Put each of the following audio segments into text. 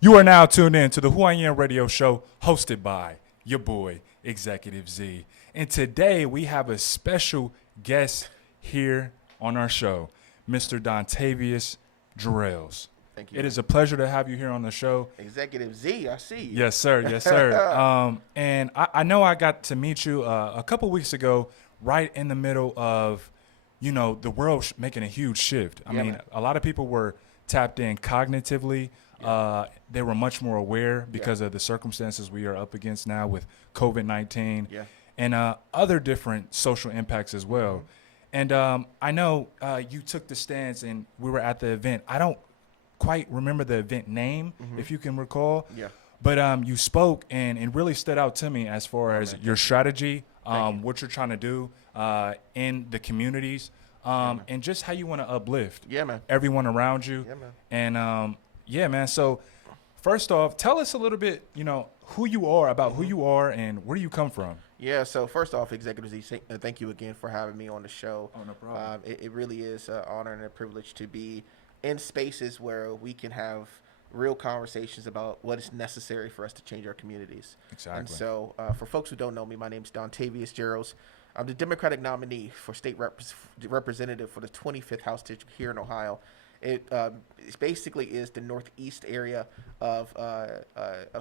You are now tuned in to the Who I Am radio show hosted by your boy, Executive Z. And today we have a special guest here on our show, Mr. Dontavius Jarrells. Thank you. It is a pleasure to have you here on the show. Executive Z, I see you. Yes, sir. Yes, sir. And I know I got to meet you a couple weeks ago, right in the middle of, the world making a huge shift. I mean, man. a lot of people were tapped in cognitively. They were much more aware because of the circumstances we are up against now with COVID-19 and other different social impacts as well. And I know you took the stance and we were at the event. I don't quite remember the event name, if you can recall. Yeah. But you spoke and it really stood out to me as far as your strategy, what you're trying to do in the communities, and just how you want to uplift everyone around you. Yeah, man. And man. So first off, tell us a little bit, who you are, about who you are, and where do you come from? Yeah, so first off, Executive Z, thank you again for having me on the show. Oh, no problem. It really is an honor and a privilege to be in spaces where we can have real conversations about what is necessary for us to change our communities. Exactly. And so for folks who don't know me, my name is Dontavius Jarrells. I'm the Democratic nominee for state representative for the 25th House District here in Ohio. It basically is the northeast area of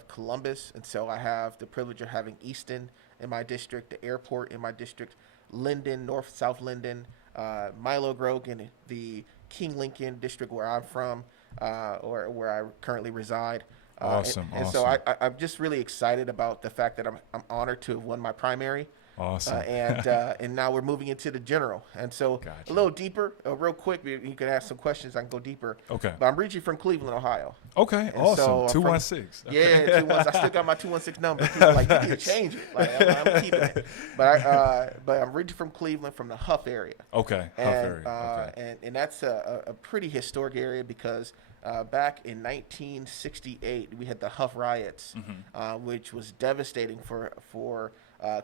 Columbus, and so I have the privilege of having Easton in my district, the airport in my district, Linden, South Linden, Milo Grove in the King Lincoln district where I'm from, or where I currently reside. Awesome. And so I'm just really excited about the fact that I'm honored to have won my primary. Awesome. And now we're moving into the general. And so Gotcha. a little deeper, real quick, you can ask some questions. I can go deeper. Okay. But I'm reaching from Cleveland, Ohio. Okay. And Awesome. so, 216. Yeah, 216. I still got my 216 number. People like, you need to change it. Like, I'm keeping it. But I'm originally from Cleveland, from the Huff area. Okay. And, Huff area. Okay. And that's a pretty historic area because back in 1968, we had the Huff riots, which was devastating for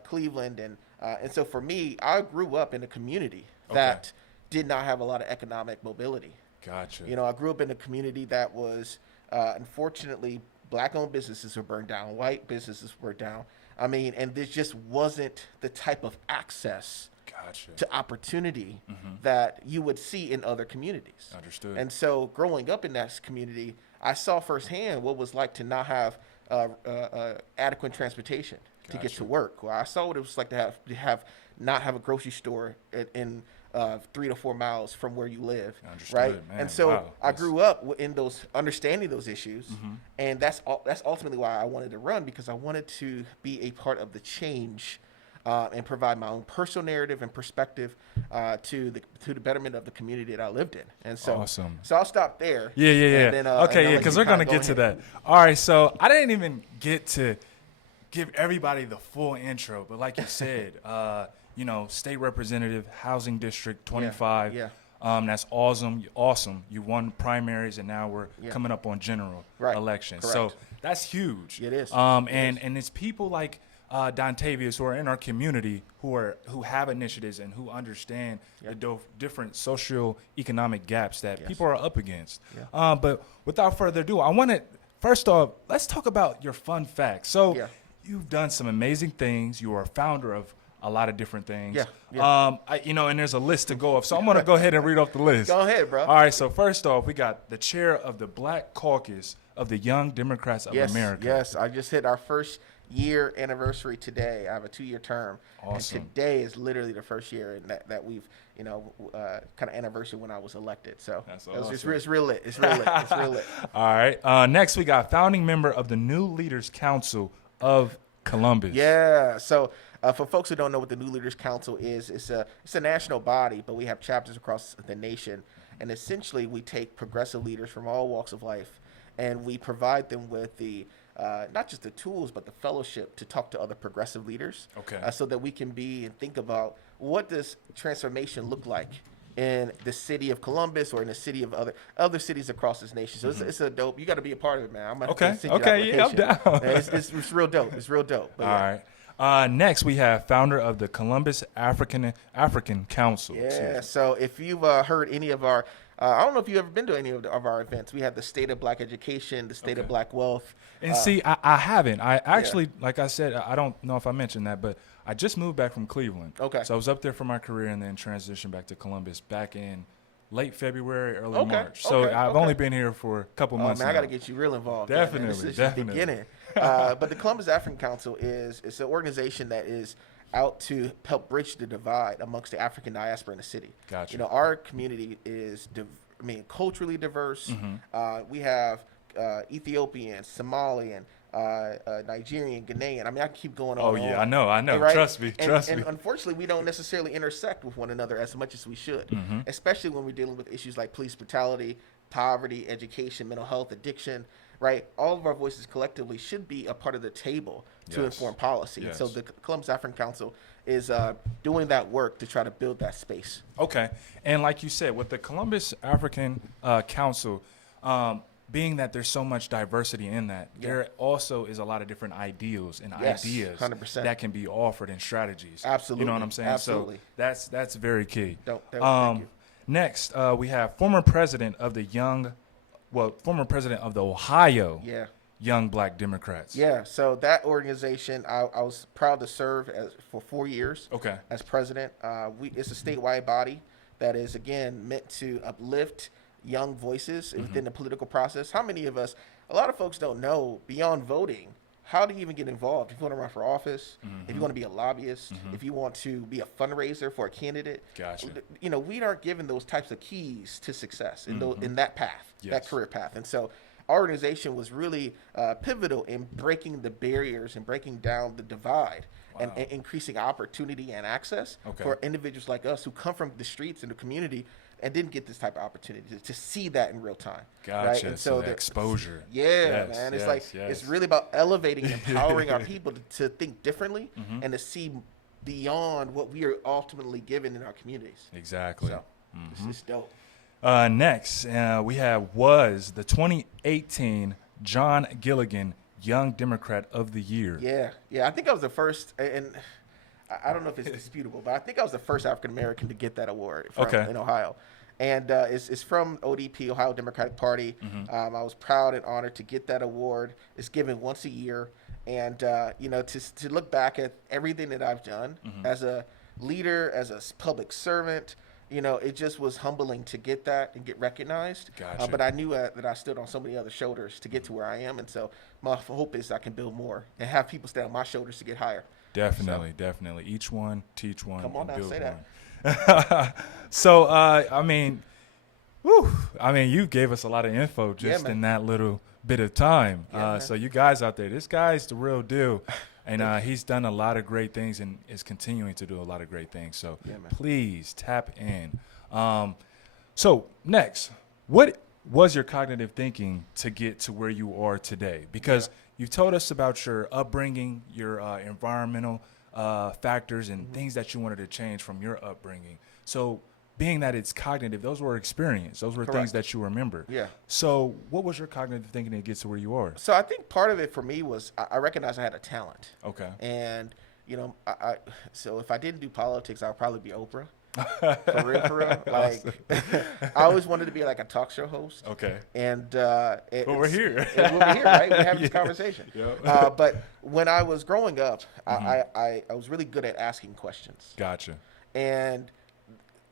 Cleveland. And so for me, I grew up in a community that did not have a lot of economic mobility. Gotcha. I grew up in a community that was, unfortunately, black-owned businesses were burned down, white businesses were down. I mean, and there just wasn't the type of access to opportunity that you would see in other communities. Understood. And so growing up in that community, I saw firsthand what it was like to not have adequate transportation to get to work. Well, I saw what it was like to not have a grocery store in 3 to 4 miles from where you live. Understood, right? man. And so Wow. I grew up in understanding those issues, and that's ultimately why I wanted to run, because I wanted to be a part of the change and provide my own personal narrative and perspective to the betterment of the community that I lived in. And so, Awesome. So I'll stop there. Yeah. And then, Okay, because we're going to get to that. All right, so I didn't even get to give everybody the full intro, but like you said, state representative, housing district 25. Yeah. That's awesome. Awesome. You won primaries, and now we're coming up on general elections. Correct. So that's huge. It is. And it's people like Dontavius who are in our community who have initiatives and who understand the different socio-economic gaps that people are up against. But without further ado, I want to first off, let's talk about your fun facts. So you've done some amazing things. You are a founder of a lot of different things. And there's a list to go off. So I'm going to go ahead and read off the list. Go ahead, bro. All right. So first off, we got the chair of the Black Caucus of the Young Democrats of America. Yes. I just hit our first year anniversary today. I have a 2-year term. Awesome. And today is literally the first year that we've, kind of anniversary when I was elected. So that's awesome. It's real lit. It's real lit. It's real lit. All right. Next, we got founding member of the New Leaders Council of Columbus. Yeah. So for folks who don't know what the New Leaders Council is, it's a national body, but we have chapters across the nation. And essentially, we take progressive leaders from all walks of life, and we provide them with the not just the tools, but the fellowship to talk to other progressive leaders. So that we can be and think about what does transformation look like in the city of Columbus or in the city of other cities across this nation. So it's a dope. You got to be a part of it, man. I'm gonna send you the Yeah, I'm down. It's real dope. It's real dope. But all right. Next, we have founder of the Columbus African Council. Yeah. So if you've heard any of our I don't know if you've ever been to any of our events. We had the State of Black Education, the State of Black Wealth. And see, I haven't. I actually, like I said, I don't know if I mentioned that, but I just moved back from Cleveland. Okay. So I was up there for my career and then transitioned back to Columbus back in late February, early March. So I've only been here for a couple months now. I got to get you real involved. Definitely, This is definitely. The beginning. But the Columbus African Council it's an organization that is out to help bridge the divide amongst the African diaspora in the city. Gotcha. You know, our community is, culturally diverse. We have Ethiopian, Somalian, Nigerian, Ghanaian. I mean, I can keep going on. Oh, yeah, I know. Right? Trust me. And unfortunately, we don't necessarily intersect with one another as much as we should, especially when we're dealing with issues like police brutality, poverty, education, mental health, addiction. Right, all of our voices collectively should be a part of the table to inform policy. Yes. So the Columbus African Council is doing that work to try to build that space. Okay, and like you said, with the Columbus African Council, being that there's so much diversity in that, there also is a lot of different ideals and ideas 100%. that can be offered and strategies. Absolutely. You know what I'm saying? Absolutely. So that's very key. Thank you. Next, we have former president of the Ohio Young Black Democrats. Yeah, so that organization, I was proud to serve for 4 years as president. It's a statewide body that is, again, meant to uplift young voices within the political process. How many of us, a lot of folks don't know, beyond voting, how do you even get involved? If you want to run for office, if you want to be a lobbyist, if you want to be a fundraiser for a candidate, you know, we aren't given those types of keys to success in that path, that career path. And so our organization was really pivotal in breaking the barriers and breaking down the divide and increasing opportunity and access for individuals like us who come from the streets and the community and didn't get this type of opportunity to see that in real time. Gotcha. Right? And so the exposure. Man. It's it's really about elevating and empowering our people to think differently and to see beyond what we are ultimately given in our communities. Exactly. So it's dope. Next, we have the 2018 John Gilligan Young Democrat of the Year. Yeah. I think I was the first, and I don't know if it's disputable, but I think I was the first African American to get that award in Ohio. And it's from ODP, Ohio Democratic Party. I was proud and honored to get that award. It's given once a year. And, you know, to look back at everything that I've done as a leader, as a public servant, you know, it just was humbling to get that and get recognized. Gotcha. But I knew that I stood on so many other shoulders to get to where I am. And so my hope is I can build more and have people stand on my shoulders to get higher. Definitely. Each one, teach one, come on and now, build say one. that. So, I mean, you gave us a lot of info just in that little bit of time. So you guys out there, this guy's the real deal. And he's done a lot of great things and is continuing to do a lot of great things. So please tap in. So next, what was your cognitive thinking to get to where you are today? Because you told us about your upbringing, your environmental factors and things that you wanted to change from your upbringing. So being that it's cognitive, those were experience. Those were things that you remember. Yeah. So what was your cognitive thinking to get to where you are? So I think part of it for me was I recognized I had a talent. Okay. And, you know, so if I didn't do politics, I would probably be Oprah. For real. Like, I always wanted to be like a talk show host. Okay. And we're here. We're here, right? We're having this conversation. Yep. But when I was growing up, I was really good at asking questions. Gotcha. And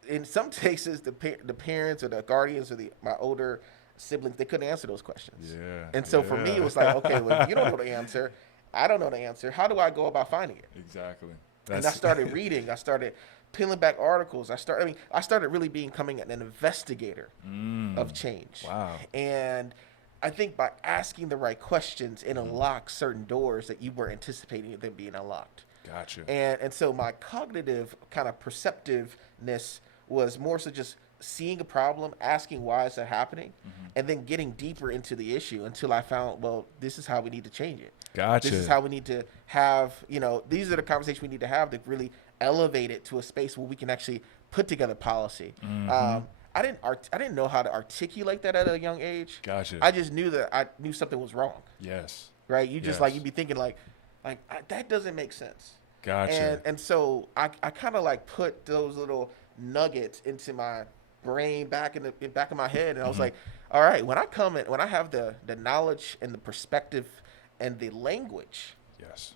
in some cases, the parents or the guardians or my older siblings, they couldn't answer those questions. Yeah. And so for me, it was like, okay, well, if you don't know the answer, I don't know the answer. How do I go about finding it? Exactly. And I started reading. I started peeling back articles. I started really becoming an investigator of change. Wow. And I think by asking the right questions, it unlocks certain doors that you were anticipating them being unlocked. Gotcha. And so my cognitive kind of perceptiveness was more so just seeing a problem, asking why is that happening, and then getting deeper into the issue until I found, well, this is how we need to change it. Gotcha. This is how we need to have, you know, these are the conversations we need to have to really elevate it to a space where we can actually put together policy. I didn't know how to articulate that at a young age. Gotcha. I just knew that I knew something was wrong. Yes. Right? You just you'd be thinking like that doesn't make sense. Gotcha. And so I kind of like put those little nuggets into my brain back in the back of my head, and I was like, all right, when I have the knowledge and the perspective and the language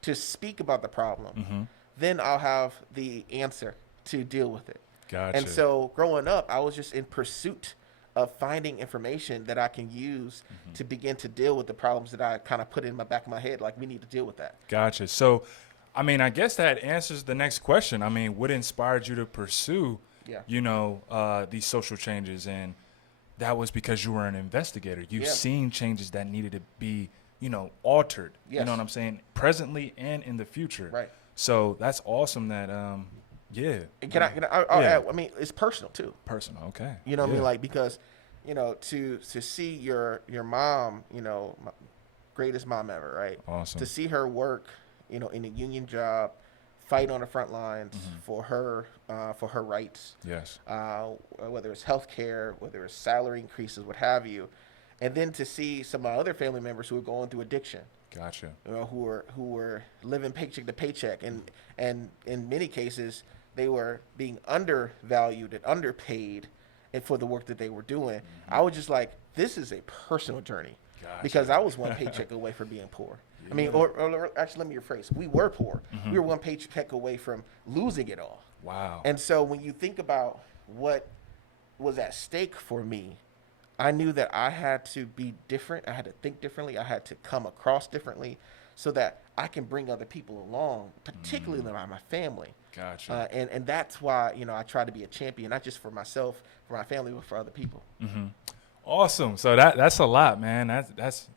to speak about the problem, then I'll have the answer to deal with it. Gotcha. And so growing up, I was just in pursuit of finding information that I can use to begin to deal with the problems that I kind of put in my back of my head, like we need to deal with that. Gotcha. So, I mean, I guess that answers the next question. I mean, what inspired you to pursue, these social changes? And that was because you were an investigator. You've seen changes that needed to be, altered. Yes. You know what I'm saying? Presently and in the future. Right. So that's awesome that, And can I add, I mean, it's personal too. Personal, okay. You know what I mean? Like, because, to see your mom, my greatest mom ever, right? Awesome. To see her work, in a union job, fight on the front lines for her rights. Yes. Whether it's health care, whether it's salary increases, what have you. And then to see some of my other family members who are going through addiction. Gotcha. Who were living paycheck to paycheck, and in many cases they were being undervalued and underpaid for the work that they were doing. I was just like, this is a personal journey. Gotcha. Because I was one paycheck away from being poor. I mean, or actually, let me rephrase. We were poor. We were one paycheck away from losing it all. Wow. And so when you think about what was at stake for me, I knew that I had to be different. I had to think differently. I had to come across differently so that I can bring other people along, particularly my family. Gotcha. And that's why, I try to be a champion, not just for myself, for my family, but for other people. Awesome. So that's a lot, man. That's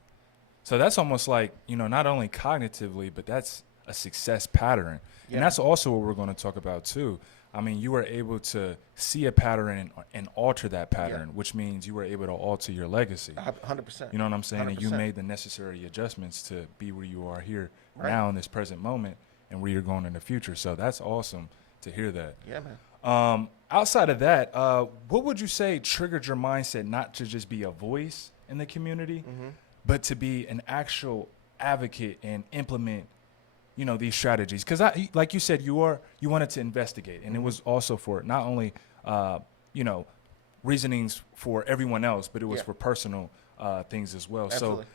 almost like, not only cognitively, but that's a success pattern. Yeah. And that's also what we're going to talk about too. I mean, you were able to see a pattern and alter that pattern, which means you were able to alter your legacy. 100%. You know what I'm saying? 100%. And you made the necessary adjustments to be where you are here now in this present moment and where you're going in the future. So that's awesome to hear that. Yeah, man. Outside of that, what would you say triggered your mindset not to just be a voice in the community, but to be an actual advocate and implement these strategies? Because like you said, you wanted to investigate, and it was also for not only, reasonings for everyone else, but it was for personal things as well. Absolutely. So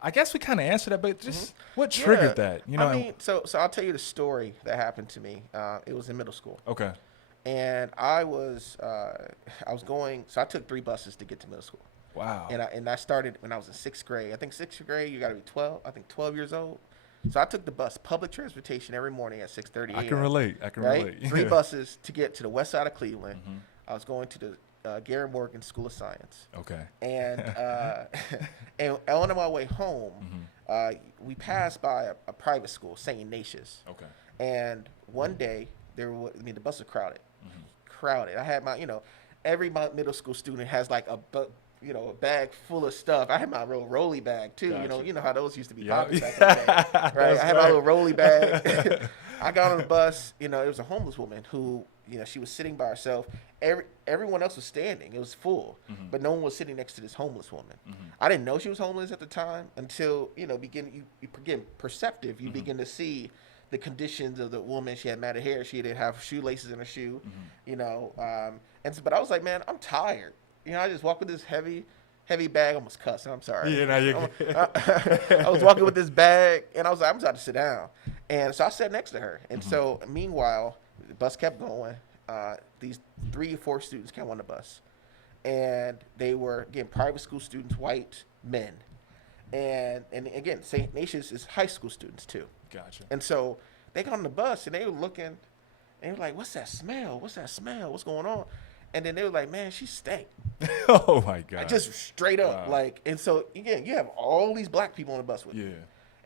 I guess we kind of answered that, but just what triggered that? I mean, so I'll tell you the story that happened to me. It was in middle school. Okay. And I was going, so I took 3 buses to get to middle school. Wow. And I started when I was in 6th grade. I think 6th grade, you got to be 12 years old. So I took the bus, public transportation, every morning at 6:30 a.m. I can relate. Relate. 3 buses to get to the west side of Cleveland. I was going to the Gary Morgan School of Science. Okay. And and on my way home, we passed by a private school, St. Ignatius. Okay. And one day, the bus was crowded. Crowded. I had every middle school student has like a bag full of stuff. I had my little rolly bag too. Gotcha. You know how those used to be popular back in the day, right? I had my little rolly bag. I got on the bus. It was a homeless woman who, she was sitting by herself. Everyone else was standing. It was full, but no one was sitting next to this homeless woman. I didn't know she was homeless at the time until you begin perceptive. You begin to see the conditions of the woman. She had matted hair. She didn't have shoelaces in her shoe. But I was like, man, I'm tired. I just walked with this heavy bag. I almost cussed. I'm sorry. Yeah, no, I was walking with this bag, and I was like, I'm about to sit down. And so I sat next to her. And so, meanwhile, the bus kept going. These 3 or 4 students came on the bus. And they were, again, private school students, white men. And again, St. Ignatius is high school students, too. Gotcha. And so they got on the bus, and they were looking, and they were like, what's that smell? What's that smell? What's going on? And then they were like, man, she stank. Oh, my God. Just straight up. Wow. And so, again, you have all these black people on the bus with you. Yeah.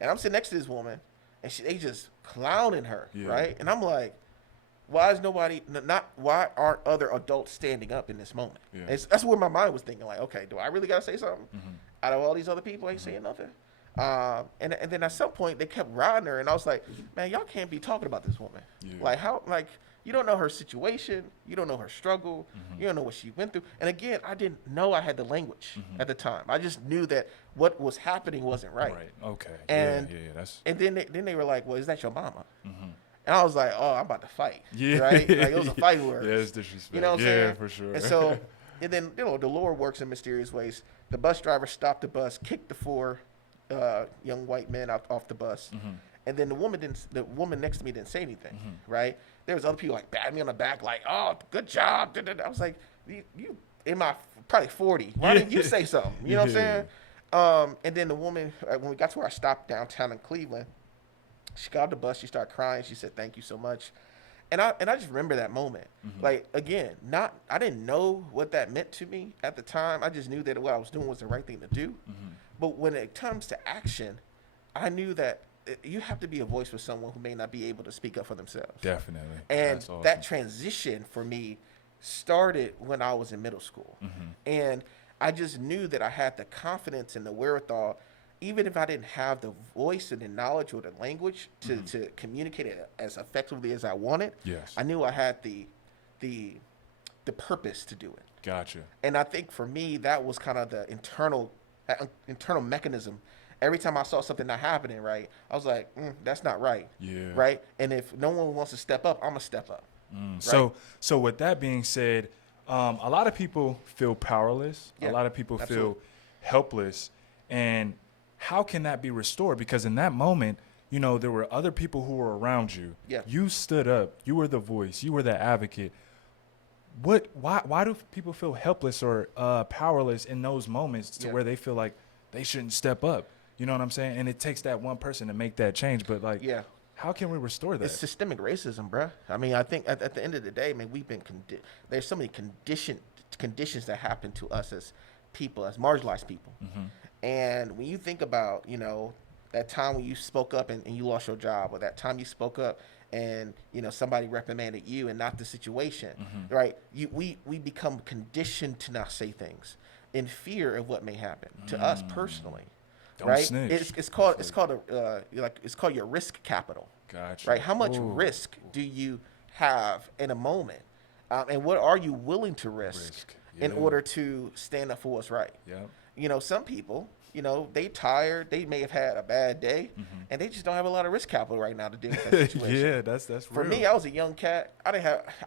And I'm sitting next to this woman, and they just clowning her, right? And I'm like, why aren't other adults standing up in this moment? Yeah. That's where my mind was thinking, like, okay, do I really got to say something? Out of all these other people, I ain't saying nothing. And then at some point, they kept riding her, and I was like, man, y'all can't be talking about this woman. Yeah. You don't know her situation. You don't know her struggle. You don't know what she went through. And again, I didn't know I had the language at the time. I just knew that what was happening wasn't right. Right. Okay. And That's. then they were like, well, is that your mama? And I was like, oh, I'm about to fight. Yeah. Right? Like, it was a fight with her. Yeah, it's disrespect. You know what I'm saying? Yeah, for sure. And so and then the Lord works in mysterious ways. The bus driver stopped the bus, kicked the 4 young white men off the bus, and then the woman next to me didn't say anything. Right? There was other people like patting me on the back, like, "Oh, good job." I was like, "You in my probably 40? Why didn't you say something?" You know what I'm saying? And then the woman, when we got to our stop downtown in Cleveland, she got off the bus. She started crying. She said, "Thank you so much." And I just remember that moment. Like, again, I didn't know what that meant to me at the time. I just knew that what I was doing was the right thing to do. But when it comes to action, I knew that you have to be a voice for someone who may not be able to speak up for themselves. Definitely. And awesome. that transition for me started when I was in middle school. And I just knew that I had the confidence and the wherewithal, even if I didn't have the voice and the knowledge or the language to communicate it as effectively as I wanted. Yes. I knew I had the purpose to do it. Gotcha. And I think for me, that was kind of the internal mechanism. Every time I saw something not happening right, I was like, that's not right. Yeah. Right? And if no one wants to step up, I'm going to step up. Right? So with that being said, a lot of people feel powerless. Yeah, a lot of people absolutely. feel helpless. And how can that be restored? Because in that moment, there were other people who were around you. Yeah. You stood up. You were the voice. You were the advocate. Why do people feel helpless or powerless in those moments to where they feel like they shouldn't step up? You know what I'm saying? And it takes that one person to make that change. But how can we restore that? It's systemic racism, bruh. I mean, I think at the end of the day, man, we've been there's so many conditions that happen to us as people, as marginalized people. And when you think about, that time when you spoke up and you lost your job, or that time you spoke up and, somebody reprimanded you and not the situation, right? We become conditioned to not say things in fear of what may happen to us personally. Don't right? snitch. It's called your risk capital. Gotcha. Right? How much risk do you have in a moment, and what are you willing to risk in order to stand up for what's right? Yeah. Some people, they tired, they may have had a bad day, and they just don't have a lot of risk capital right now to deal with that situation. Yeah, that's real. For me, I was a young cat. I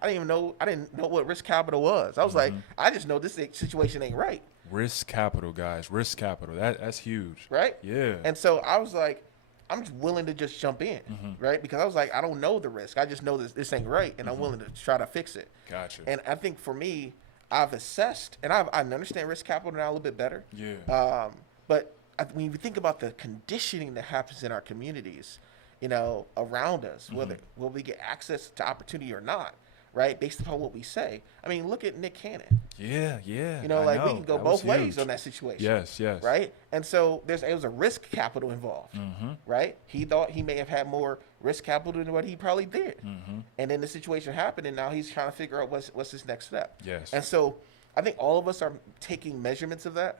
didn't know what risk capital was. I was like, I just know this situation ain't right. Risk capital, guys. Risk capital. That's huge. Right? Yeah. And so I was like, I'm just willing to just jump in, right? Because I was like, I don't know the risk. I just know this ain't right, and I'm willing to try to fix it. Gotcha. And I think for me, I've assessed, and I understand risk capital now a little bit better. Yeah. But when you think about the conditioning that happens in our communities, around us, whether will we get access to opportunity or not, right? Based upon what we say. I mean, look at Nick Cannon. Yeah. We can go both ways on that situation. Yes. Right? And so it was a risk capital involved, right? He thought he may have had more risk capital than what he probably did. And then the situation happened, and now he's trying to figure out what's his next step. Yes. And so I think all of us are taking measurements of that.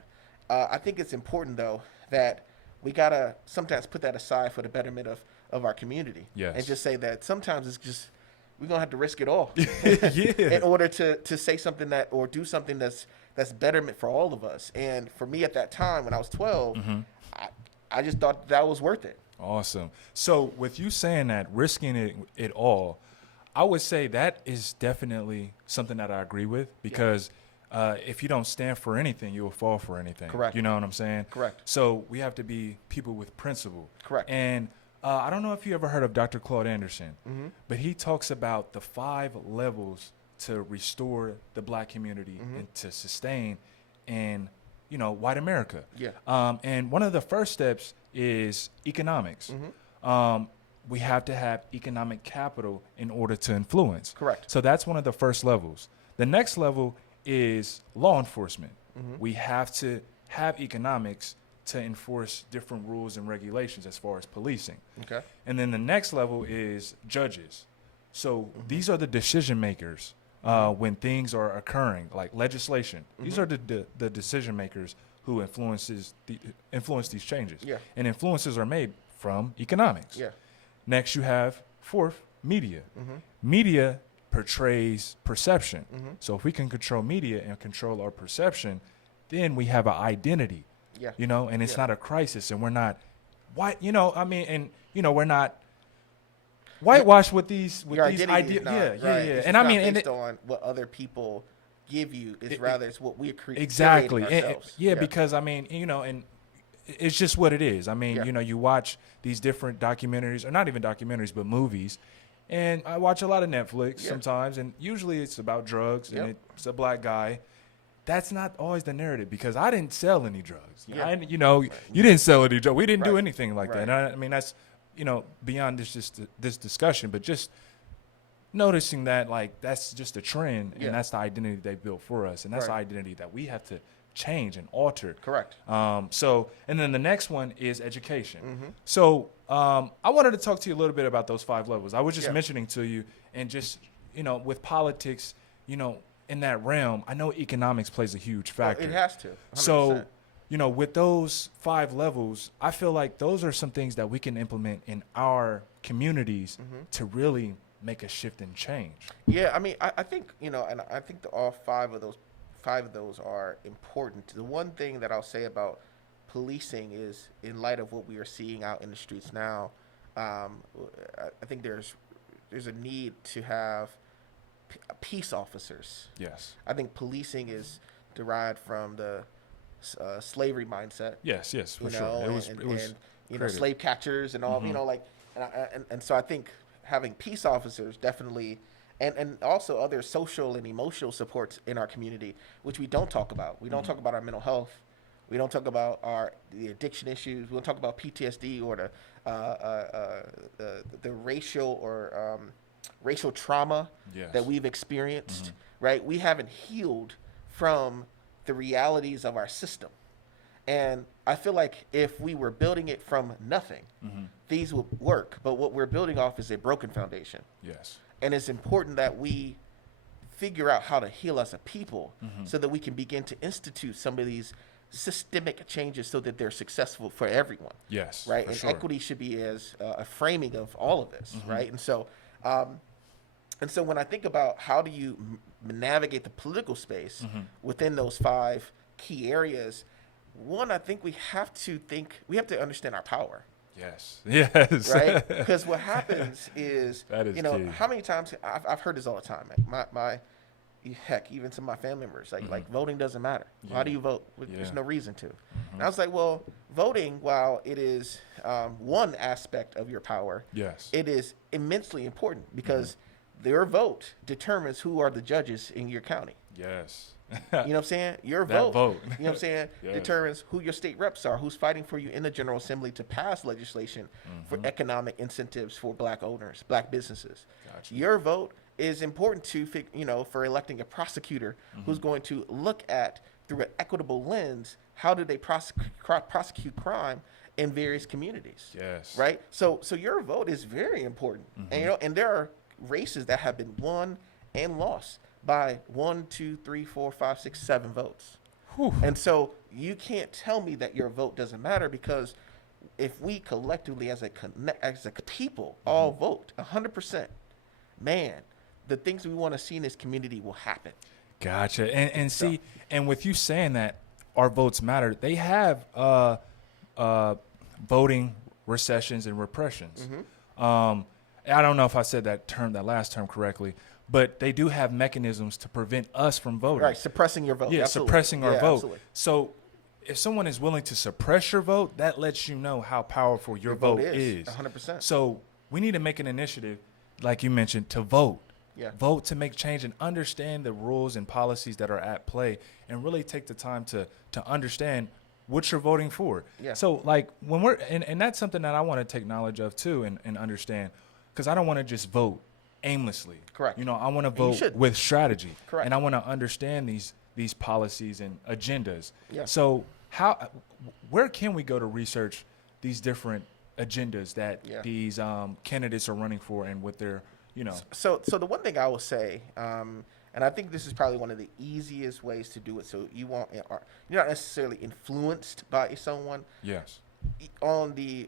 I think it's important, though, that we got to sometimes put that aside for the betterment of our community. Yes. And just say that sometimes it's just, we're going to have to risk it all Yeah. in order to say something or do something that's betterment for all of us. And for me at that time, when I was 12, I just thought that was worth it. Awesome. So with you saying that, risking it all, I would say that is definitely something that I agree with, because if you don't stand for anything, you will fall for anything. Correct. You know what I'm saying? Correct. So we have to be people with principle. Correct. And I don't know if you ever heard of Dr. Claude Anderson, but he talks about the 5 levels to restore the black community and to sustain in, white America. Yeah. And one of the first steps is economics. We have to have economic capital in order to influence. Correct. So that's one of the first levels. The next level is law enforcement. We have to have economics to enforce different rules and regulations as far as policing. Okay. And then the next level is judges. So these are the decision makers when things are occurring, like legislation. These are the decision makers who influence these changes. Yeah. And influences are made from economics. Yeah. Next, you have fourth, media. Media portrays perception. So if we can control media and control our perception, then we have an identity. Yeah. And it's not a crisis, and we're not we're not whitewashed with these ideas. Yeah. And I mean, based on what other people give you. It's rather it's what we're exactly. creating ourselves. Yeah, because I mean, and it's just what it is. I mean, you watch these different documentaries, or not even documentaries, but movies. And I watch a lot of Netflix sometimes, and usually it's about drugs, and it's a black guy. That's not always the narrative, because I didn't sell any drugs. Yeah. You didn't sell any drugs. We didn't do anything like that. Right. And I mean, that's, beyond this discussion, but just noticing that, like, that's just a trend, and that's the identity they built for us, and that's the identity that we have to change and alter. Correct. So, and then the next one is education. Mm-hmm. So, I wanted to talk to you a little bit about those 5 levels. I was just mentioning to you, and just, with politics, in that realm, I know economics plays a huge factor. It has to. 100%. So, with those 5 levels, I feel like those are some things that we can implement in our communities to really make a shift and change. Yeah, I mean, I think, and I think all 5 of those are important. The one thing that I'll say about policing is, in light of what we are seeing out in the streets now, I think there's a need to have peace officers. Yes. I think policing is derived from the slavery mindset. Yes, for sure. It was slave catchers and all, and so I think having peace officers definitely, and also other social and emotional supports in our community, which we don't talk about. We don't talk about our mental health. We don't talk about the addiction issues. We don't talk about PTSD or the racial or racial trauma that we've experienced. Right? We haven't healed from the realities of our system. And I feel like if we were building it from nothing, these would work. But what we're building off is a broken foundation. Yes. And it's important that we figure out how to heal as a people so that we can begin to institute some of these systemic changes so that they're successful for everyone. Yes. Right? And sure. equity should be as a framing of all of this. Right? And so when I think about how do you navigate the political space within those 5 key areas, one, I think we have to understand our power. Yes. Right? Because what happens is, key. How many times I've heard this all the time. My heck, even to my family members, like voting doesn't matter. Why do you vote? There's no reason to. And I was like, well, voting, while it is one aspect of your power, it is immensely important, because their vote determines who are the judges in your county. Yes. You know what I'm saying? Your vote, you know what I'm saying, determines who your state reps are, who's fighting for you in the General Assembly to pass legislation for economic incentives for black owners, black businesses. Gotcha. Your vote is important to, for electing a prosecutor who's going to look at, through an equitable lens, how do they prosecute crime in various communities. Yes. Right? So your vote is very important. And there are races that have been won and lost by 1, 2, 3, 4, 5, 6, 7 votes. Whew. And so you can't tell me that your vote doesn't matter, because if we collectively as a people all vote 100%, man, the things we want to see in this community will happen. Gotcha. And see, and with you saying that our votes matter, they have voting recessions and repressions. I don't know if I said that last term correctly, but they do have mechanisms to prevent us from voting. Right, suppressing your vote. Yeah, absolutely. Suppressing our vote. Absolutely. So if someone is willing to suppress your vote, that lets you know how powerful your vote is. 100%. So we need to make an initiative, like you mentioned, to vote. Yeah. Vote to make change and understand the rules and policies that are at play, and really take the time to understand what you're voting for. Yeah. So like when we're, and that's something that I want to take knowledge of too, and understand, because I don't want to just vote aimlessly. Correct. I want to vote with strategy. Correct. And I want to understand these policies and agendas. Yeah. So where can we go to research these different agendas that these candidates are running for, and what they're, So the one thing I will say, and I think this is probably one of the easiest ways to do it, so you're not necessarily influenced by someone. Yes. On we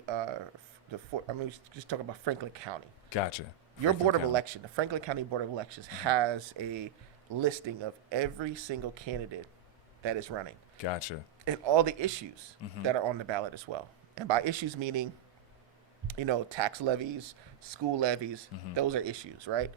just talk about Franklin County. Gotcha. Your Board of Election, the Franklin County Board of Elections, has a listing of every single candidate that is running. Gotcha. And all the issues that are on the ballot as well. And by issues meaning, tax levies, school levies, those are issues, right?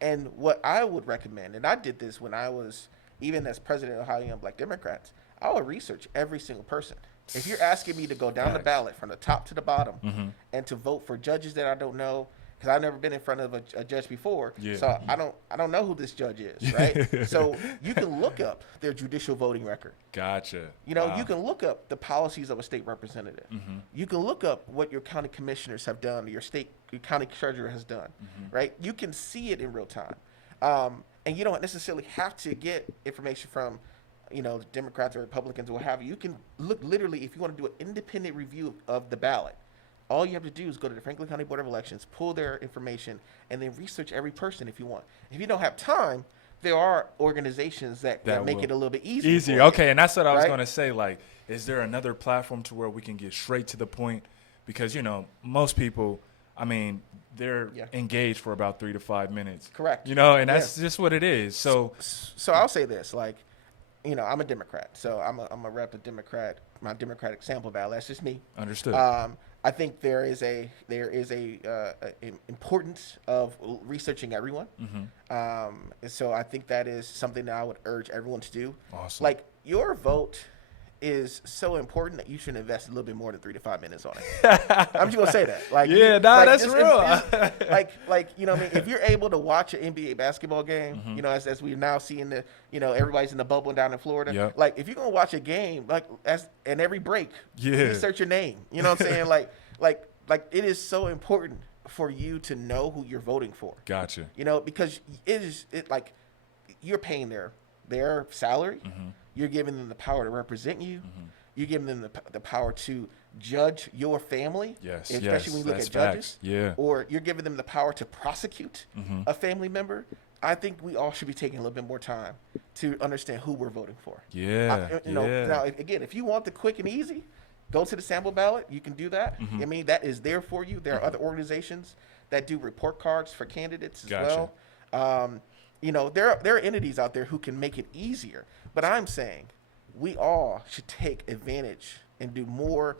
And what I would recommend, and I did this when I was even as president of Ohio Young Black Democrats, I will research every single person. If you're asking me to go down the ballot from the top to the bottom and to vote for judges that I don't know, because I've never been in front of a judge before, so I don't know who this judge is, right? So you can look up their judicial voting record. Gotcha. You know, you can look up the policies of a state representative. You can look up what your county commissioners have done, or your county treasurer has done, right? You can see it in real time, and you don't necessarily have to get information from, you know, Democrats or Republicans or what have you. You can look literally, if you want to do an independent review of the ballot, all you have to do is go to the Franklin County Board of Elections, pull their information, and then research every person if you want. If you don't have time, there are organizations that make it a little bit easier. Okay, and that's what I was going to say. Like, is there another platform to where we can get straight to the point? Because, you know, most people, I mean, they're engaged for about 3 to 5 minutes. Correct. You know, and that's just what it is. So I'll say this, like, you know, I'm a Democrat, so I'm a rep of Democrat, my Democratic sample ballot. That's just me. Understood. I think there is a importance of researching everyone. And so I think that is something that I would urge everyone to do. Awesome. Like, your vote is so important that you should invest a little bit more than 3 to 5 minutes on it. I'm just gonna say that. Like, that's real. like, you know what I mean? If you're able to watch an NBA basketball game, you know, as we now see in the, you know, everybody's in the bubble down in Florida. Like, if you're gonna watch a game, like, and every break, research your name. You know what I'm saying? like it is so important for you to know who you're voting for. Gotcha. You know, because like, you're paying their salary. You're giving them the power to represent you. You're giving them the power to judge your family, especially when you look at judges. Or you're giving them the power to prosecute a family member. I think we all should be taking a little bit more time to understand who we're voting for. Now, again, if you want the quick and easy, go to the sample ballot. You can do that. I mean, that is there for you. There are other organizations that do report cards for candidates as well. You know, there are entities out there who can make it easier. But I'm saying we all should take advantage and do more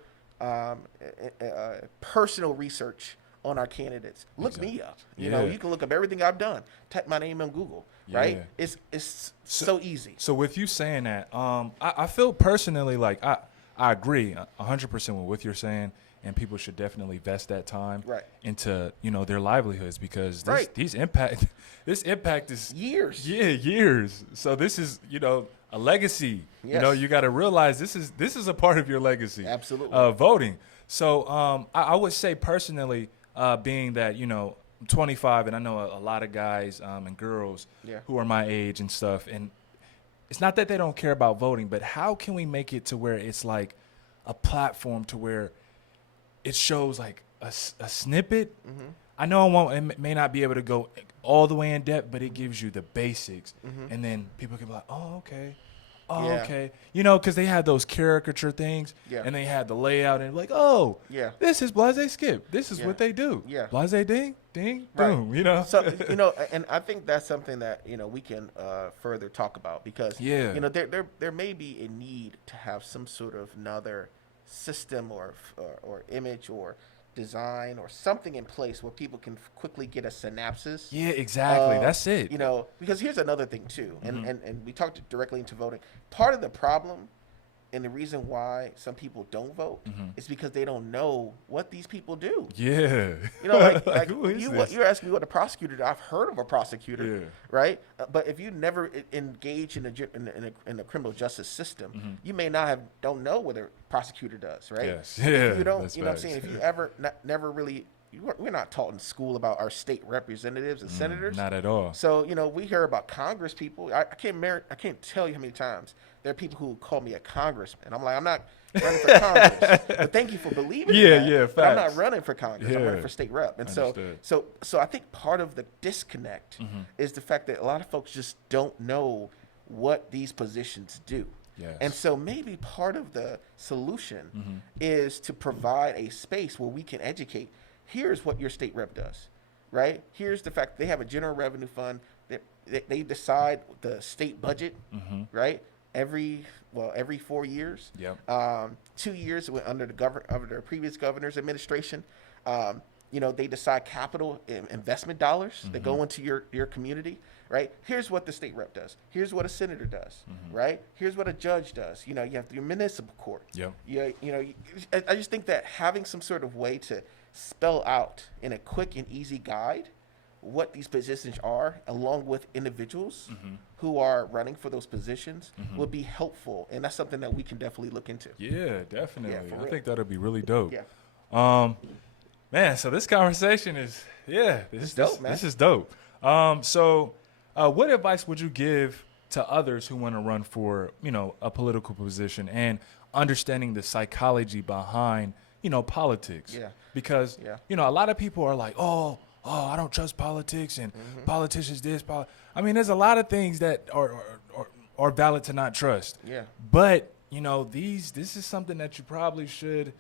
personal research on our candidates. Look me up. You know, you can look up everything I've done. Type my name on Google, right? It's so easy. So with you saying that, I feel personally like I agree 100% with what you're saying, and people should definitely invest that time into, you know, their livelihoods, because this impact is years. Years. So this is, you know, a legacy. You know, you got to realize this is a part of your legacy. Absolutely. Voting. So I would say personally, being that, you know, I'm 25 and I know a lot of guys and girls who are my age and stuff, and it's not that they don't care about voting, but how can we make it to where it's like a platform to where it shows like a snippet? I know it may not be able to go all the way in depth, but it gives you the basics, and then people can be like, oh, okay. Okay. You know, because they had those caricature things, and they had the layout, and like, oh, this is Blase Skip. This is what they do. Blase ding, ding, boom, you know. So, you know, and I think that's something that, you know, we can further talk about, because, you know, there may be a need to have some sort of another system or image or design or something in place where people can quickly get a synopsis. Yeah, exactly. That's it. You know, because here's another thing too, and we talked directly into voting. Part of the problem and the reason why some people don't vote is because they don't know what these people do. Yeah. You know, like you're asking me what a prosecutor does. I've heard of a prosecutor, right? But if you never engage in the criminal justice system, you may don't know what a prosecutor does, right? Yes. If you don't, you know what I'm saying? If you never really, we're not taught in school about our state representatives and senators. Not at all. So, you know, we hear about Congress people. I can't tell you how many times there are people who call me a congressman. I'm like, I'm not running for Congress. But thank you for believing in that. Facts. But I'm not running for Congress. I'm running for state rep. And Understood. so I think part of the disconnect is the fact that a lot of folks just don't know what these positions do. Yes. And so maybe part of the solution is to provide a space where we can educate. Here's what your state rep does, right? Here's the fact they have a general revenue fund. They decide the state budget, right? Every 4 years. 2 years under the previous governor's administration. You know, they decide capital investment dollars that go into your community. right? Here's what the state rep does. Here's what a senator does, right? Here's what a judge does. You know, you have your municipal court. Yep. I just think that having some sort of way to spell out in a quick and easy guide what these positions are, along with individuals who are running for those positions, would be helpful, and that's something that we can definitely look into. Yeah, definitely. Yeah, I think that'll be really dope. Yeah. Man, so this conversation is this is dope. So what advice would you give to others who want to run for, a political position and understanding the psychology behind, politics? Yeah. Because a lot of people are like, oh, I don't trust politics, and politicians this. I mean, there's a lot of things that are valid to not trust. Yeah. But this is something that you probably should,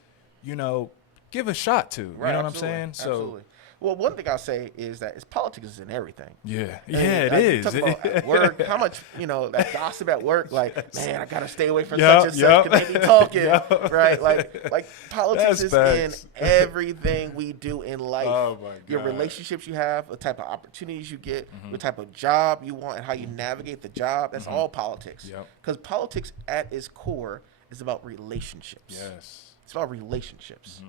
give a shot to. Right, you know what absolutely. I'm saying? So, absolutely. Well, one thing I'll say is that politics is in everything. Yeah. And It is. Talk about at work, how much, that gossip at work, like, man, I got to stay away from such and such because they be talking, right? Like politics is in everything we do in life. Oh, my God. Your relationships you have, the type of opportunities you get, the type of job you want, and how you navigate the job, that's all politics. Because politics at its core is about relationships. Yes. It's about relationships.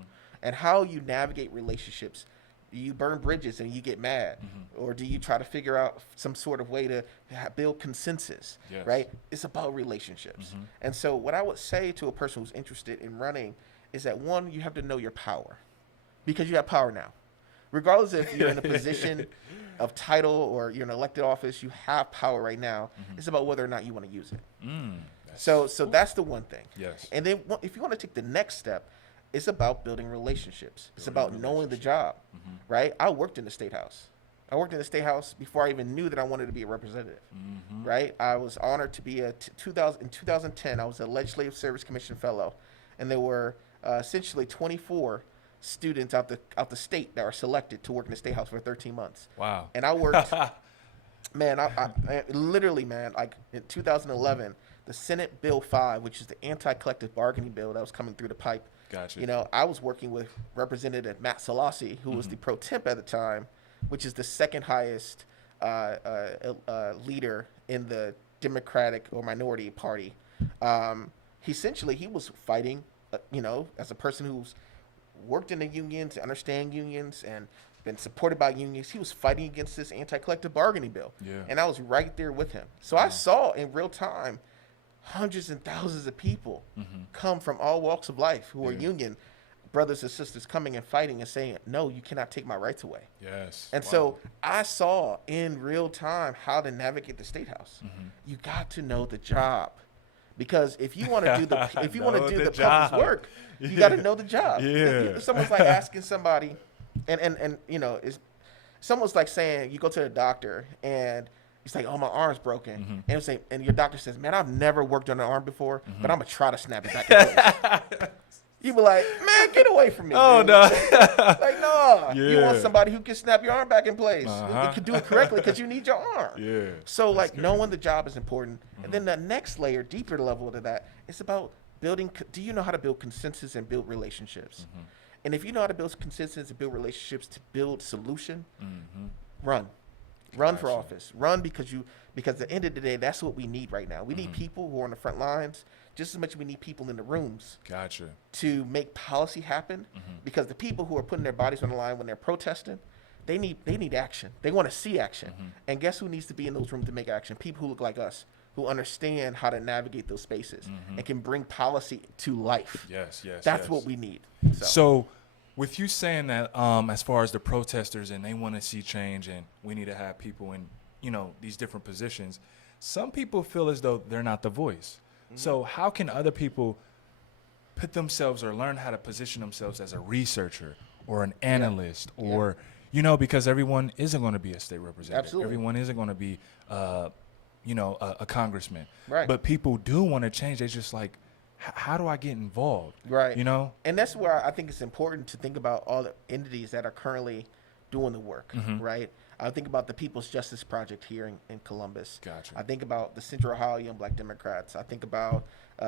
And how you navigate relationships. Do you burn bridges and you get mad? Or do you try to figure out some sort of way to build consensus, right? It's about relationships. And so what I would say to a person who's interested in running is that, one, you have to know your power, because you have power now. Regardless if you're in a position of title or you're in an elected office, you have power right now. It's about whether or not you want to use it. So that's the one thing. Yes. And then if you want to take the next step, it's about building relationships. It's about knowing the job, right? I worked in the State House. I worked in the State House before I even knew that I wanted to be a representative, right? I was honored to be in 2010, I was a Legislative Service Commission Fellow, and there were essentially 24 students out the state that were selected to work in the State House for 13 months. Wow. And I worked, man, I literally, man, like in 2011, the Senate Bill 5, which is the anti-collective bargaining bill that was coming through the pipe. Gotcha. I was working with Representative Matt Selassie, who was the pro temp at the time, which is the second highest leader in the Democratic or minority party. He was fighting, as a person who's worked in the unions, understand unions, and been supported by unions. He was fighting against this anti-collective bargaining bill. And I was right there with him. So I saw in real time hundreds and thousands of people come from all walks of life who are union brothers and sisters coming and fighting and saying, no, you cannot take my rights away. Yes. And so I saw in real time how to navigate the State House. You got to know the job, because if you want to do the public's work, you got to know the job. If someone's like asking somebody, and it's almost like saying you go to the doctor and it's like, oh, my arm's broken. And your doctor says, man, I've never worked on an arm before, but I'm going to try to snap it back in place. You be like, man, get away from me. Oh, dude. no. Like, no. You want somebody who can snap your arm back in place. You can do it correctly because you need your arm. So, like, knowing the job is important. And then the next layer, deeper level to that, it's about building. Do you know how to build consensus and build relationships? And if you know how to build consensus and build relationships to build solution, run. Run for office. Run because at the end of the day, that's what we need right now. We need people who are on the front lines just as much as we need people in the rooms. To make policy happen, because the people who are putting their bodies on the line when they're protesting, they need action. They want to see action. And guess who needs to be in those rooms to make action? People who look like us, who understand how to navigate those spaces and can bring policy to life. That's what we need. So with you saying that, as far as the protesters and they want to see change and we need to have people in, these different positions, some people feel as though they're not the voice. So how can other people put themselves or learn how to position themselves as a researcher or an analyst or, because everyone isn't going to be a state representative. Absolutely. Everyone isn't going to be, a congressman. Right. But people do want to change. They're just like, how do I get involved? Right. And that's where I think it's important to think about all the entities that are currently doing the work, right? I think about the People's Justice Project here in Columbus. Gotcha. I think about the Central Ohio Young Black Democrats. I think about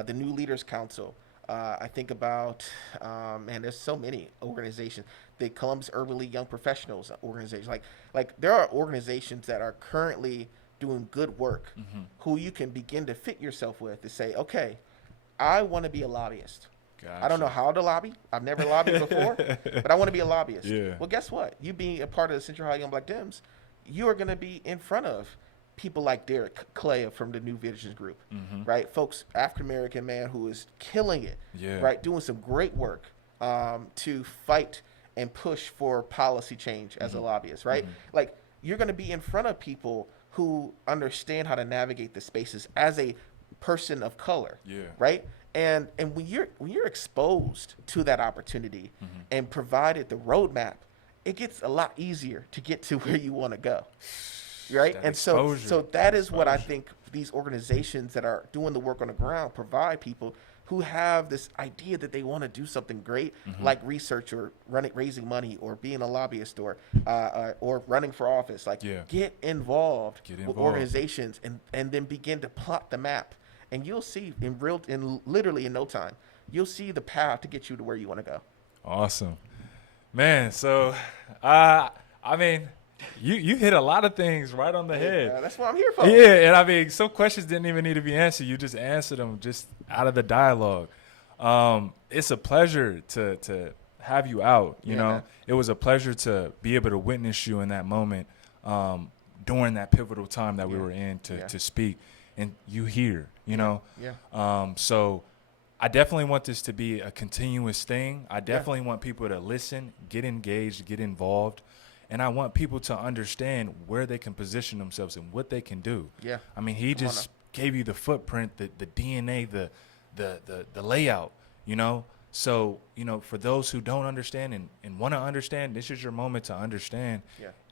the New Leaders Council. I think about, man, there's so many organizations. The Columbus Urban League Young Professionals organization. Like there are organizations that are currently doing good work, who you can begin to fit yourself with to say, okay, I want to be a lobbyist. Gotcha. I don't know how to lobby. I've never lobbied before, but I want to be a lobbyist. Yeah. Well, guess what? You being a part of the Central Ohio Young Black Dems, you are going to be in front of people like Derek Clay from the New Visions Group, right? Folks, African American man who is killing it, right? Doing some great work to fight and push for policy change as a lobbyist, right? Like you're going to be in front of people who understand how to navigate the spaces as a person of color, right? And when you're exposed to that opportunity and provided the roadmap, it gets a lot easier to get to where you want to go, right? That and exposure. so that is what I think these organizations that are doing the work on the ground provide people who have this idea that they want to do something great, like research or raising money or being a lobbyist or running for office. Like get involved with organizations and then begin to plot the map. And you'll see literally in no time, you'll see the path to get you to where you want to go. Awesome, man. So, I mean, you hit a lot of things right on the head. That's what I'm here for. Yeah, and I mean, some questions didn't even need to be answered. You just answered them just out of the dialogue. It's a pleasure to have you out. You know, it was a pleasure to be able to witness you in that moment during that pivotal time that we were in to speak. And you here, you know? So I definitely want this to be a continuous thing. I definitely want people to listen, get engaged, get involved. And I want people to understand where they can position themselves and what they can do. Yeah. I mean, he just gave you the footprint, the DNA, the layout, you know? So, you know, for those who don't understand and want to understand, this is your moment to understand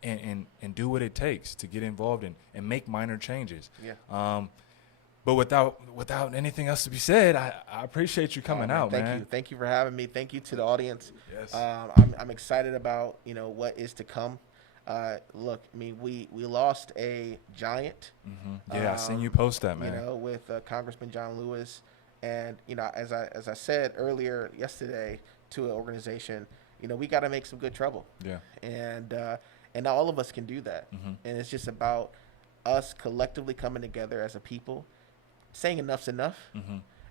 and do what it takes to get involved and make minor changes. But without anything else to be said, I appreciate you coming out, man. Thank you for having me. Thank you to the audience. Yes. I'm excited about, you know, what is to come. Look, I mean, we lost a giant. Yeah, I seen you post that, man. You know, with Congressman John Lewis. And, you know, as I said earlier yesterday to an organization, you know, we got to make some good trouble. Yeah. And all of us can do that. And it's just about us collectively coming together as a people, saying enough's enough,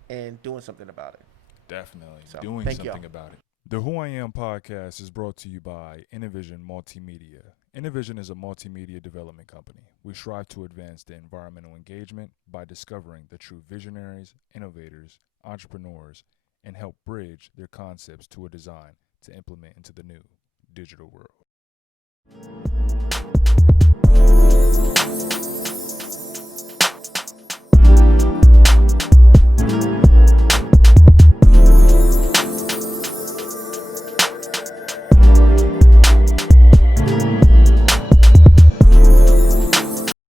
and doing something about it. Definitely. So, doing something about it. The Who I Am podcast is brought to you by Innovision Multimedia. Innovision is a multimedia development company. We strive to advance the environmental engagement by discovering the true visionaries, innovators, entrepreneurs, and help bridge their concepts to a design to implement into the new digital world.